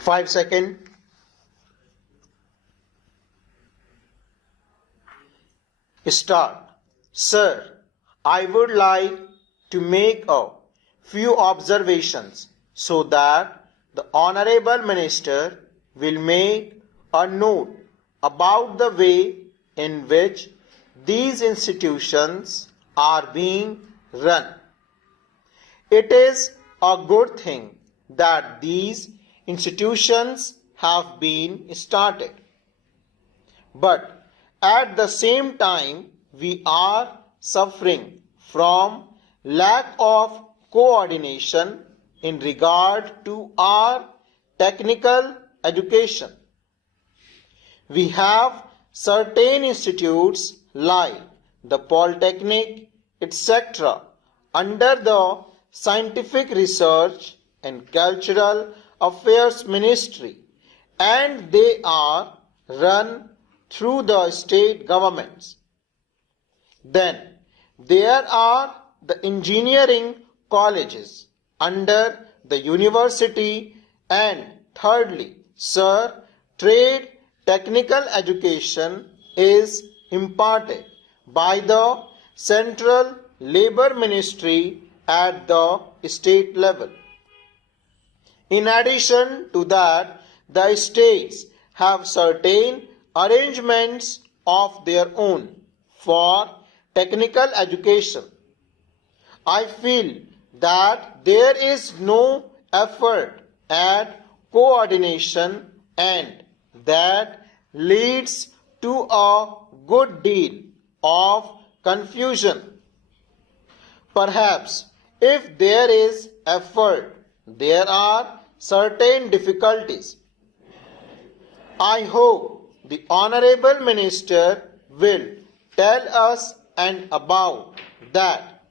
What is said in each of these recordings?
5 seconds. Start. Sir, I would like to make a few observations so that the Honorable Minister will make a note about the way in which these institutions are being run. It is a good thing that these institutions have been started. But at the same time, we are suffering from lack of coordination in regard to our technical education. We have certain institutes like the Polytechnic, etc., under the Scientific Research and Cultural Affairs Ministry, and they are run through the state governments. Then there are the engineering colleges under the university, and thirdly, sir, trade technical education is imparted by the Central Labour Ministry at the state level. In addition to that, the states have certain arrangements of their own for technical education. I feel that there is no effort at coordination, and that leads to a good deal of confusion. Perhaps if there is effort, there are certain difficulties. I hope the Honorable Minister will tell us and about that.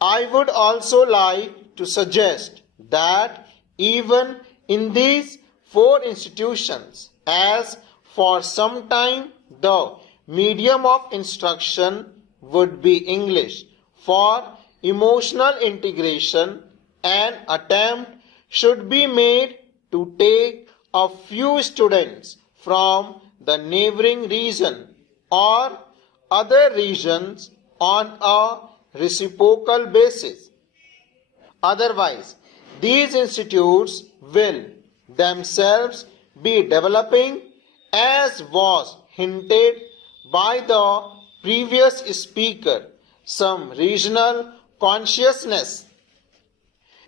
I would also like to suggest that even in these 4 institutions, as for some time the medium of instruction would be English, for emotional integration, an attempt should be made to take a few students from the neighboring region or other regions on a reciprocal basis. Otherwise, these institutes will themselves be developing, as was hinted by the previous speaker, some regional consciousness.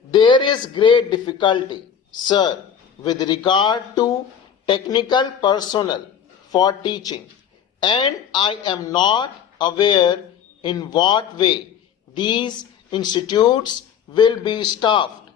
There is great difficulty, sir, with regard to technical personnel for teaching, and I am not aware in what way these institutes will be staffed.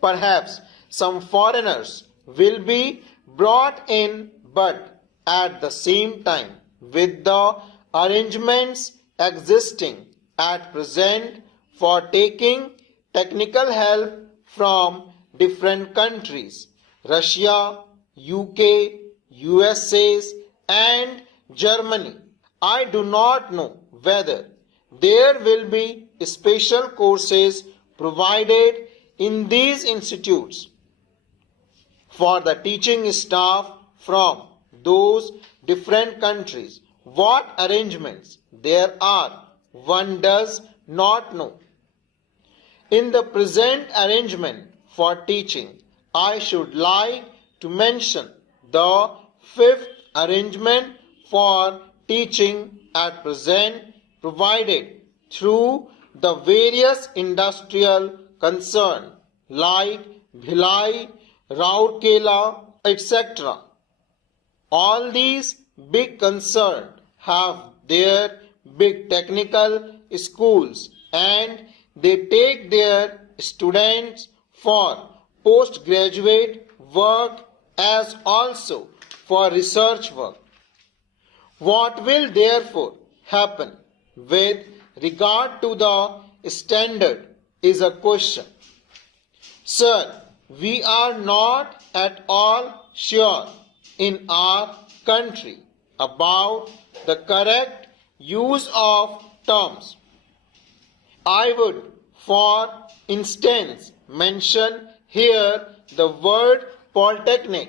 Perhaps some foreigners will be brought in, but at the same time, with the arrangements existing at present for taking technical help from different countries, Russia, UK, USA, and Germany, I do not know whether there will be special courses provided in these institutes for the teaching staff from those different countries. What arrangements there are, one does not know. In the present arrangement for teaching, I should like to mention the 5th arrangement for teaching at present provided through the various industrial concerns like Bhilai, Rourkela, etc. All these big concerns have their big technical schools, and they take their students for postgraduate work as also for research work. What will therefore happen with regard to the standard is a question. Sir, we are not at all sure in our country about the correct use of terms. I would, for instance, mention here the word polytechnic.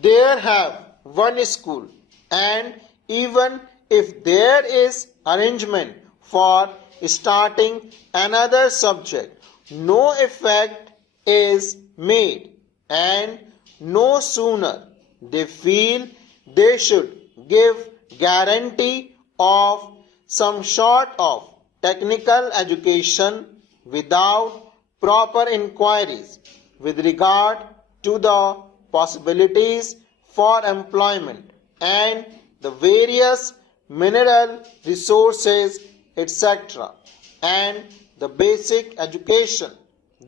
There have one school, and even if there is arrangement for starting another subject, no effect is made, and no sooner they feel they should give guarantee of some sort of technical education without proper inquiries with regard to the possibilities for employment and the various mineral resources, etc., and the basic education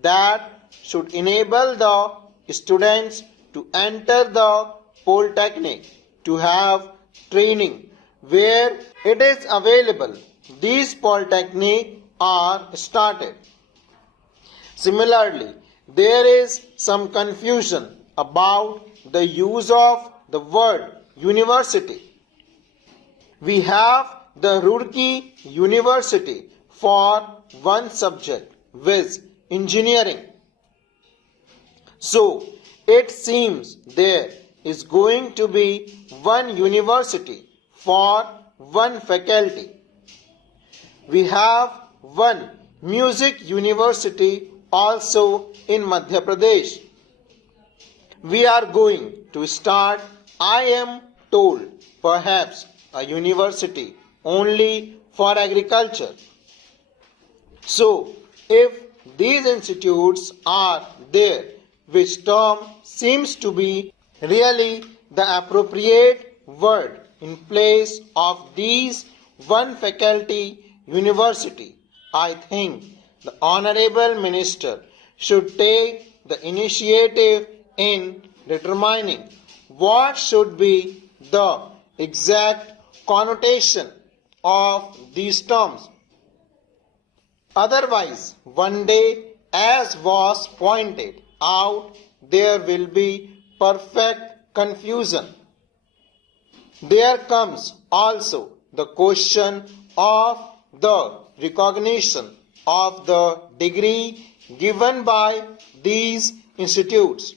that should enable the students to enter the polytechnic to have training where it is available. These polytechnics are started. Similarly, there is some confusion about the use of the word university. We have the Roorkee University for one subject, viz. Engineering. So, it seems there is going to be one university for one faculty. We have one music university also in Madhya Pradesh. We are going to start, I am told, perhaps a university only for agriculture. So, if these institutes are there, which term seems to be really the appropriate word in place of these one faculty university, I think the Honorable Minister should take the initiative in determining what should be the exact connotation of these terms. Otherwise, one day, as was pointed out, there will be perfect confusion. There comes also the question of the recognition of the degree given by these institutes.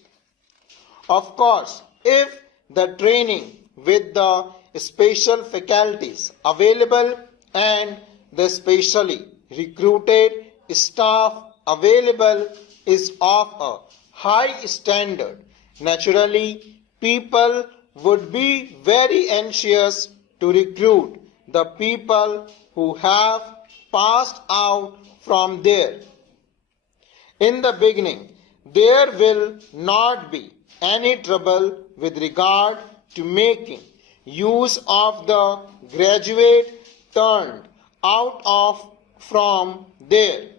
Of course, if the training with the special faculties available and the specially recruited staff available is of a high standard, naturally people would be very anxious to recruit the people who have passed out from there. In the beginning, there will not be any trouble with regard to making use of the graduate turned out of from there.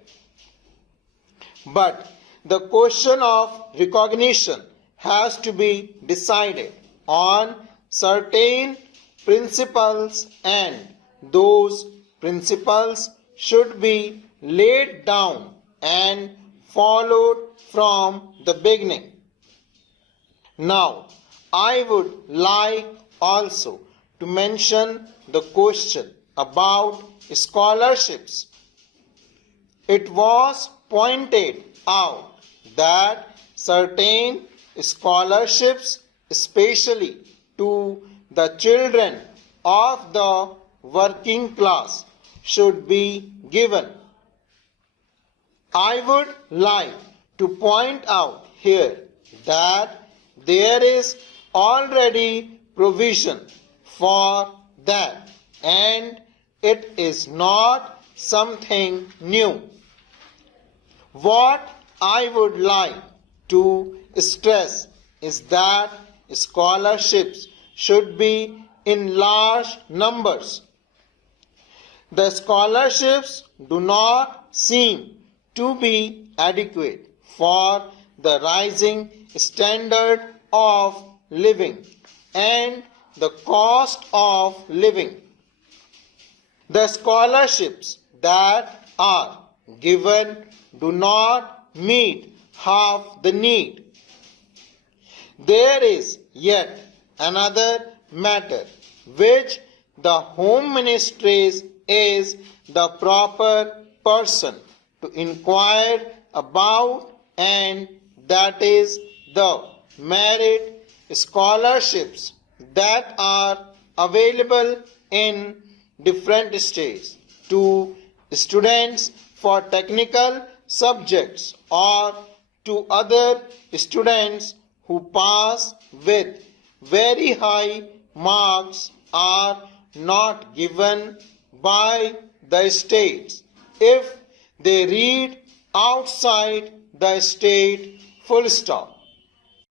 But the question of recognition has to be decided on certain principles, and those principles should be laid down and followed from the beginning. Now, I would like also to mention the question about scholarships. It was pointed out that certain scholarships, especially to the children of the working class, should be given. I would like to point out here that there is already provision for that, and it is not something new. What I would like to stress is that scholarships should be in large numbers. The scholarships do not seem to be adequate for the rising standard of living and the cost of living. The scholarships that are given do not meet half the need. There is yet another matter which the Home Ministry is the proper person to inquire about and that is the merit scholarships that are available in different states to students for technical subjects or to other students who pass with very high marks are not given by the states if they read outside the state, full stop.